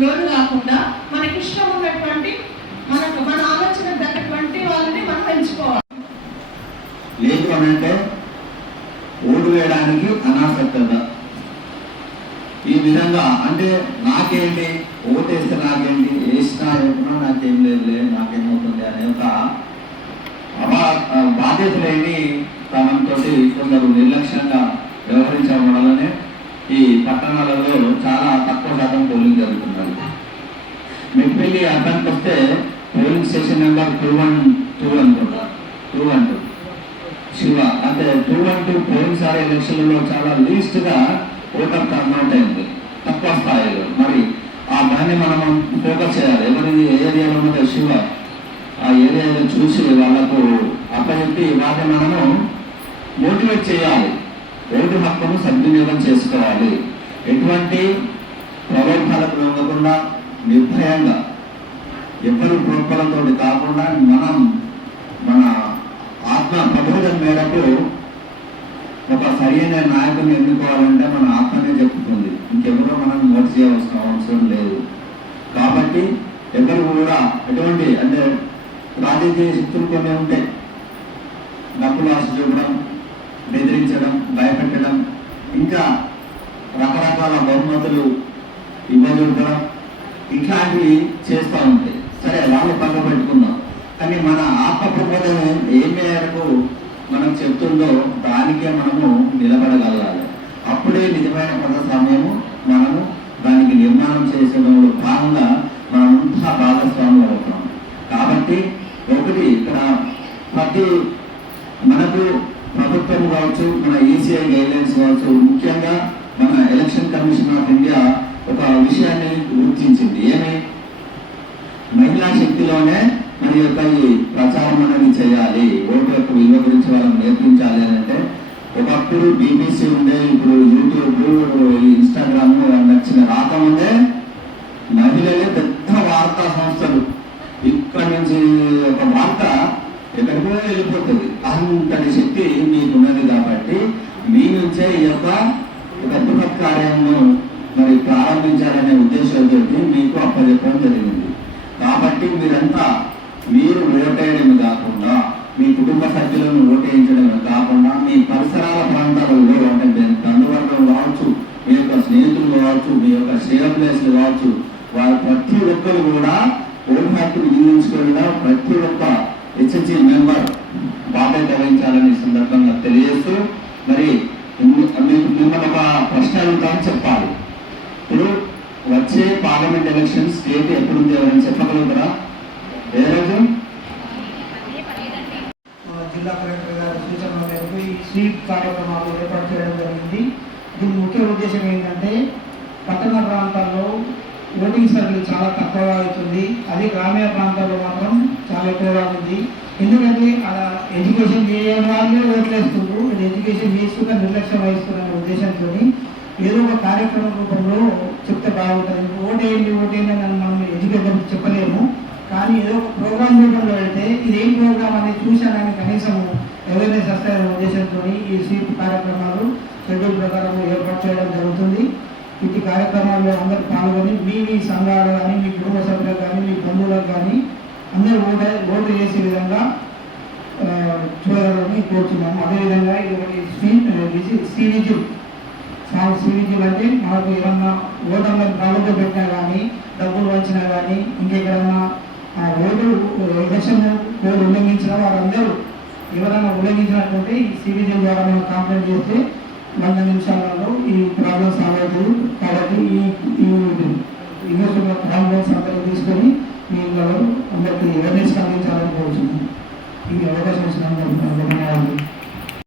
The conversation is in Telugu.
లోను కాకుండా మనకి ఇష్టం ఉన్నటువంటి మనకు మన ఆలోచన తగ్గటువంటి వాళ్ళని మనం ఎంచుకోవాలి. లేదు అని అంటే ఓటు వేయడానికి అనాసక్తత ఈ విధంగా అంటే నాకేంటి ఓటేస్తే నాకేంటి వేసినా వేసినా నాకేం లేదులే నాకేమవుతుంది అనే ఒక బాధ్యత లేని తనంతో కొందరు నిర్లక్ష్యంగా వ్యవహరించడం వల్లనే ఈ పట్టణాలలో చాలా తక్కువ శాతం పోలింగ్ జరుగుతున్నది. మెట్పల్లి అర్థానికి వస్తే polling station number two one two అనుకుంటా టూ వన్ టూ. శివ అంటే టూ వన్ టూ పోయినసారి ఎలక్షన్లలో చాలా లీస్ట్గా ఓటర్ టర్న్అవుట్ అయింది. తక్కువ స్థాయిలో. మరి ఆ దాన్ని మనం ఫోకస్ చేయాలి. ఎవరిది ఏ ఏరియాలో ఉన్నదో శివ ఆ ఏరియాలో చూసి వాళ్ళకు అప్పచెప్పి వాటిని మనము మోటివేట్ చేయాలి. ఓటు సద్వినియోగం చేసుకోవాలి. ఎటువంటి ప్రలోభాలకు లొంగకుండా నిర్భయంగా ఎవరు ప్రోత్బలంతో కాకుండా మనం మన ఆత్మ ప్రబోధం మేరకు ఒక సరైన నాయకుని ఎన్నుకోవాలంటే మన ఆత్మనే చెప్పుతుంది ఇంకెవరో మనం ఓటు చేయవలసిన అవసరం లేదు. కాబట్టి ఎవరు కూడా ఎటువంటి అంటే రాజకీయ శక్తులు కొన్ని ఉంటాయి డబ్బులు ఆశ చూపడం బెదిరించడం భయపెట్టడం ఇంకా రకరకాల బహుమతులు ఇవ్వజూపడం ఇట్లాంటివి చేస్తూ ఉంటాయి సరే వాళ్ళు పక్క పెట్టుకుందాం. కానీ మన ఆత్మ ప్రబోధం ఏ మేరకు మనం చెప్తుందో దానికే మనము నిలబడగలగాలి. అప్పుడే నిజమైన పద సమయము మనము దానికి నిర్మాణం చేసేటప్పుడు భాగంగా మనమంతా భాగస్వాములు అవుతాం. కాబట్టి ఒకటి ఇక్కడ ప్రతి మనకు ప్రభుత్వం కావచ్చు మన ఈసీఐ గైడ్లైన్స్ కావచ్చు ముఖ్యంగా మన ఎలక్షన్ కమిషన్ ఆఫ్ ఇండియా ఒక విషయాన్ని గుర్తించింది. ఏమి? మహిళా శక్తిలోనే మన యొక్క ఈ ప్రచారం అనేది చేయాలి. ఓటు యొక్క విలువ గురించి వాళ్ళని నేర్పించాలి అని అంటే ఒకప్పుడు బీబీసీ ఉండే ఇప్పుడు యూట్యూబ్ ఇన్స్టాగ్రామ్ నచ్చిన రాకముందే మహిళలే పెద్ద వార్తా సంస్థలు. ఇక్కడి నుంచి ఒక వార్త ఎక్కడికో వెళ్ళిపోతుంది. అంతటి శక్తి మీకు ఉన్నది కాబట్టి మీ నుంచే ఈ యొక్క ఒక బృహత్ కార్యము మరి ప్రారంభించాలనే ఉద్దేశంతో మీకు అప్పచెప్పడం జరిగింది. కాబట్టి మీరంతా మీరు ఓటేయడమే కాకుండా మీ కుటుంబ సభ్యులను ఓటేయించడం కాకుండా మీ పరిసరాల ప్రాంతాలలో అంటే తండ్రివర్గం కావచ్చు మీ యొక్క స్నేహితులు కావచ్చు మీ యొక్క శ్రేయప్లేస్లు కావచ్చు వారు ప్రతి ఒక్కరు కూడా ఓటు హక్కును వినియోగించుకున్న ప్రతి ఒక్క హెచ్ఎస్సి మెంబర్ బాధ్యత వహించాలని సందర్భంగా తెలియజేస్తూ మరి మిమ్మల్ని ఒక ప్రశ్న అడుగుతామని చెప్పాలి. ఇప్పుడు వచ్చే పార్లమెంట్ ఎలక్షన్ స్టేట్ ఎప్పుడు ఉంది ఎవరైనా చెప్పగలుగుతారా ఏ రోజు మన జిల్లా కలెక్టర్ గారి సూచనల మేరకు ఈ స్వీప్ కార్యక్రమాలు ఏర్పాటు చేయడం జరిగింది దీని ముఖ్య ఉద్దేశం ఏంటంటే పట్టణ ప్రాంతాల్లో ఓటింగ్ సర్వీస్ చాలా తక్కువగా అవుతుంది. అదే గ్రామీణ ప్రాంతాల్లో మాత్రం చాలా ఎక్కువగా ఉంది. ఎందుకంటే అలా ఎడ్యుకేషన్ చేయని వాళ్ళే ఓట్లేస్తున్నారు. ఎడ్యుకేషన్ చేసుకున్న నిర్లక్ష్యం వహిస్తున్న ఉద్దేశంతో ఏదో ఒక కార్యక్రమం రూపంలో చెప్తే బాగుంటుంది. ఓటేయండి ఓటేయండి అని మనం ఎడ్యుకేషన్ చెప్పలేము. కానీ ఏదో ఒక ప్రోగ్రామ్ రూపంలో వెళ్తే ఇది ఏం ప్రోగ్రామ్ అనేది చూశానని కనీసం అవేర్నెస్ వస్తాయనే ఉద్దేశంతో ఈ స్వీప్ కార్యక్రమాలు షెడ్యూల్ ప్రకారం ఏర్పాటు చేయడం జరుగుతుంది. ఇటు కార్యక్రమాల్లో అందరూ పాల్గొని మీ మీ సంఘాలు కానీ మీ కుటుంబ సభ్యులకు కానీ మీ బంధువులకు కానీ అందరూ ఓటు ఓటు చేసే విధంగా చూడాలని కోరుతున్నాము అదేవిధంగా ఇది ఒకటి సివిజిల్ ఫామ్ సివిజిల్ అంటే మనకు ఏమన్నా ఓటర్లను ప్రాబ్లంలో పెట్టినా కానీ డబ్బులు వచ్చినా కానీ ఇంకెక్కడన్నా ఆ ఓటు ఎలక్షన్ కోడ్ ఉల్లంఘించిన వారందరూ ఎవరైనా ఉల్లంఘించినట్లయితే ఈ సివిజిల్ ద్వారా మనం కంప్లైంట్ చేస్తే వంద నిమిషాలలో ఈ ప్రాబ్లం అవకాశం ఇచ్చినందుకు ధన్యవాదాలు.